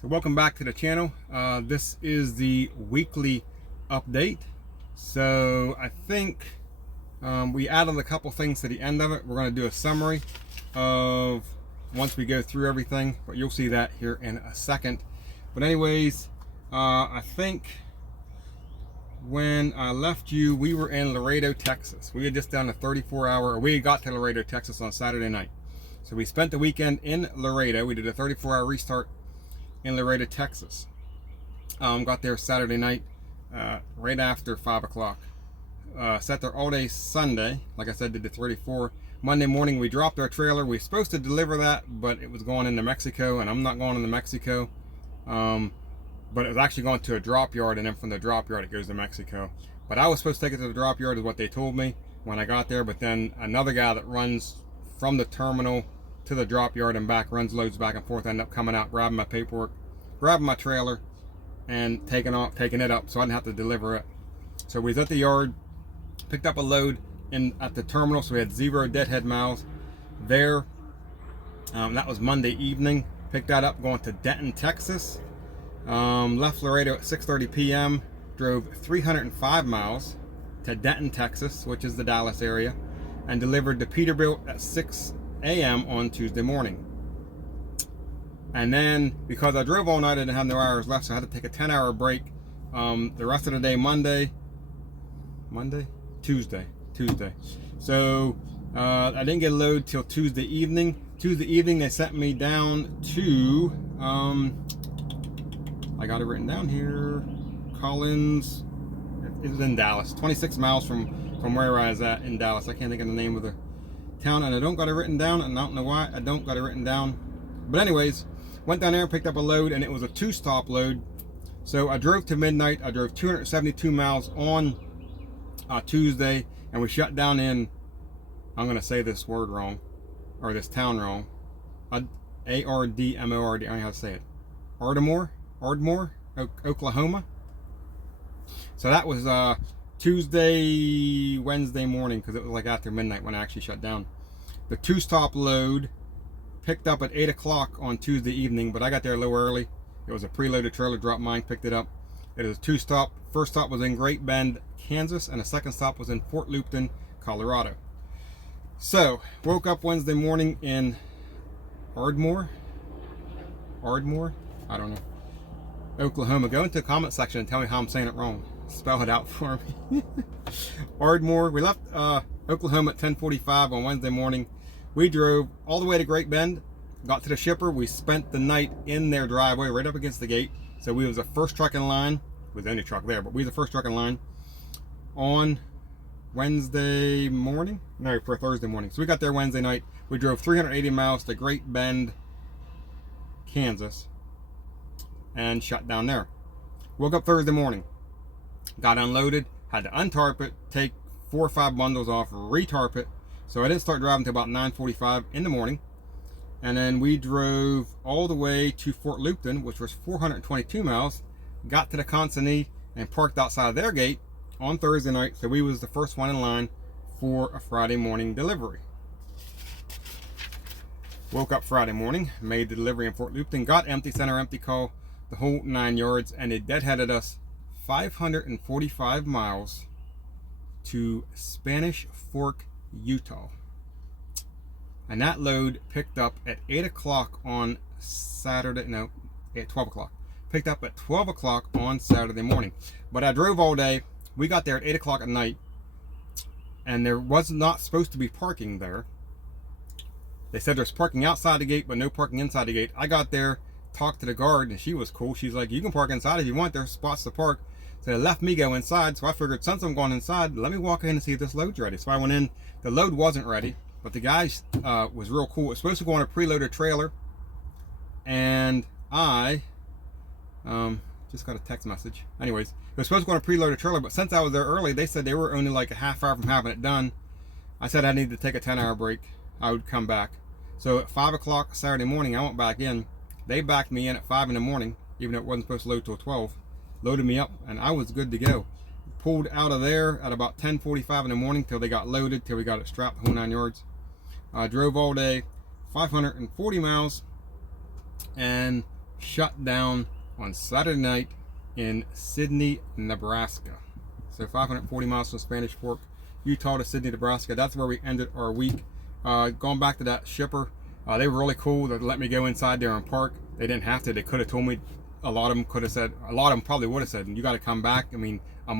So welcome back to the channel. This is the weekly update. So I think we added a couple things to the end of it. We're going to do a summary of once we go through everything, but you'll see that here in a second. But anyways, I think when I left you, we were in Laredo, Texas. We had just done a 34-hour, we got to Laredo, Texas on Saturday night. So we spent the weekend in Laredo. We did a 34-hour restart in Laredo, Texas. Got there Saturday night, right after 5 o'clock. Sat there all day Sunday. Like I said, did the 34. Monday morning, we dropped our trailer. We were supposed to deliver that, but it was going into Mexico, and I'm not going into Mexico. But it was actually going to a drop yard, and then from the drop yard, it goes to Mexico. But I was supposed to take it to the drop yard, is what they told me when I got there. But then another guy that runs from the terminal to the drop yard and back, runs loads back and forth, ended up coming out, grabbing my paperwork, grabbing my trailer, and taking it up, so I didn't have to deliver it. So we was at the yard, picked up a load at the terminal, so we had 0 deadhead miles there. That was Monday evening. Picked that up, going to Denton, Texas. Left Laredo at 6:30 p.m. Drove 305 miles to Denton, Texas, which is the Dallas area, and delivered to Peterbilt at 6 a.m. on Tuesday morning. And then, because I drove all night, I didn't have no hours left, so I had to take a 10-hour break. The rest of the day, Tuesday. So I didn't get a load till Tuesday evening. Tuesday evening, they sent me down to, I got it written down here, Collins. It was in Dallas, 26 miles from where I was at in Dallas. I can't think of the name of the town, and I don't got it written down, and I don't know why I don't got it written down. But anyways, went down there and picked up a load, and it was a 2-stop load. So I drove to midnight. I drove 272 miles on Tuesday, and we shut down in, I'm going to say this word wrong, or this town wrong, Ardmord, I don't know how to say it, Ardmore, Oklahoma. So that was Tuesday, Wednesday morning, because it was like after midnight when I actually shut down. The 2-stop load picked up at 8 o'clock on Tuesday evening, but I got there a little early. It was a preloaded trailer, dropped mine, picked it up. It is a 2-stop. First stop was in Great Bend, Kansas, and the second stop was in Fort Lupton, Colorado. So, woke up Wednesday morning in Ardmore, I don't know, Oklahoma. Go into the comment section and tell me how I'm saying it wrong. Spell it out for me. Ardmore. We left Oklahoma at 10:45 on Wednesday morning. We drove all the way to Great Bend, got to the shipper. We spent the night in their driveway right up against the gate. So we was the first truck in line. Was the only truck there, but we was the first truck in line on Wednesday morning. No, for Thursday morning. So we got there Wednesday night. We drove 380 miles to Great Bend, Kansas, and shut down there. Woke up Thursday morning, got unloaded, had to untarp it, take 4 or 5 bundles off, retarp it. So I didn't start driving until about 9:45 in the morning. And then we drove all the way to Fort Lupton, which was 422 miles, got to the consignee and parked outside their gate on Thursday night. So we was the first one in line for a Friday morning delivery. Woke up Friday morning, made the delivery in Fort Lupton, got empty, center empty call, the whole 9 yards, and it deadheaded us 545 miles to Spanish Fork, Utah. And that load picked up at 8 o'clock on Saturday, no, at 12 o'clock. Picked up at 12 o'clock on Saturday morning. But I drove all day. We got there at 8 o'clock at night, and there was not supposed to be parking there. They said there's parking outside the gate, but no parking inside the gate. I got there, talked to the guard, and she was cool. She's like, you can park inside if you want. There's spots to park. So they left me go inside. So I figured, since I'm going inside, let me walk in and see if this load's ready. So I went in. The load wasn't ready, but the guy was real cool. It was supposed to go on a preloaded trailer, and I just got a text message. Anyways, it was supposed to go on a preloaded trailer, but since I was there early, they said they were only like a half hour from having it done. I said I needed to take a 10-hour break. I would come back. So at 5 o'clock Saturday morning, I went back in. They backed me in at 5 in the morning, even though it wasn't supposed to load till 12. Loaded me up, and I was good to go. Pulled out of there at about 10:45 in the morning till they got loaded, till we got it strapped, the whole 9 yards. Drove all day, 540 miles, and shut down on Saturday night in Sidney, Nebraska. So 540 miles from Spanish Fork, Utah to Sidney, Nebraska. That's where we ended our week. Going back to that shipper, they were really cool. They let me go inside there and park. They didn't have to. They could have told me. A lot of them could have said, a lot of them probably would have said, you got to come back. I mean, I'm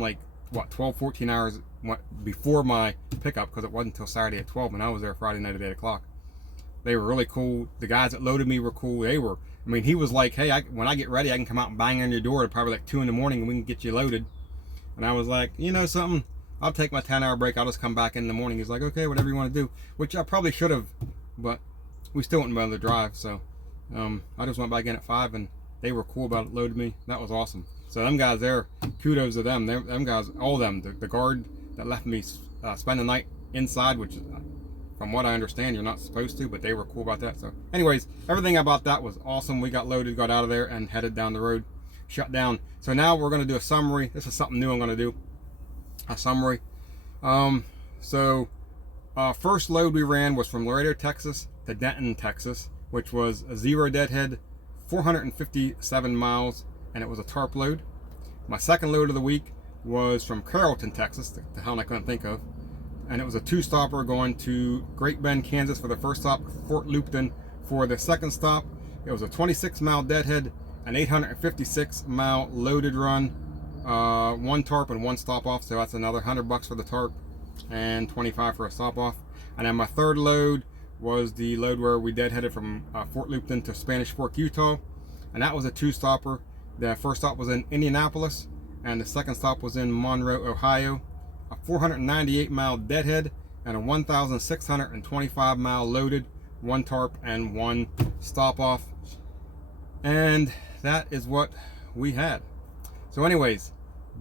like, what, 12, 14 hours before my pickup, because it wasn't until Saturday at 12, and I was there Friday night at 8 o'clock. They were really cool. The guys that loaded me were cool. They were, I mean, he was like, hey, when I get ready, I can come out and bang on your door at probably like 2 in the morning and we can get you loaded. And I was like, you know something? I'll take my 10-hour break. I'll just come back in the morning. He's like, okay, whatever you want to do, which I probably should have, but we still wouldn't be able to drive. So I just went back in at 5 and they were cool about it, loaded me. That was awesome. So them guys there, kudos to them. Them guys, all of them, the guard that left me spend the night inside, which is, from what I understand, you're not supposed to, but they were cool about that. So anyways, everything about that was awesome. We got loaded, got out of there, and headed down the road, shut down. So now we're going to do a summary. This is something new I'm going to do, a summary. First load we ran was from Laredo, Texas to Denton, Texas, which was a 0 deadhead, 457 miles, and it was a tarp load. My second load of the week was from Carrollton, Texas, the town I couldn't think of, and it was a 2-stopper going to Great Bend, Kansas for the first stop, Fort Lupton for the second stop. It was a 26-mile deadhead, an 856-mile loaded run, 1 tarp and 1 stop off, so that's another $100 for the tarp and $25 for a stop off. And then my third load was the load where we deadheaded from Fort Lupton to Spanish Fork, Utah, and that was a 2-stopper. The first stop was in Indianapolis and the second stop was in Monroe, Ohio. A 498-mile deadhead and a 1,625-mile loaded, 1 tarp and 1 stop off. And that is what we had. So anyways,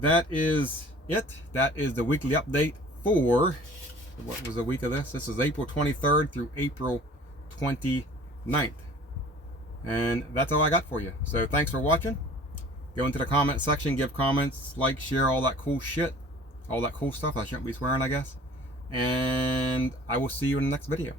that is it. That is the weekly update for, what was the week of this? This is April 23rd through April 29th. And that's all I got for you. So thanks for watching. Go into the comment section, give comments, like, share, all that cool shit. All that cool stuff. I shouldn't be swearing, I guess. And I will see you in the next video.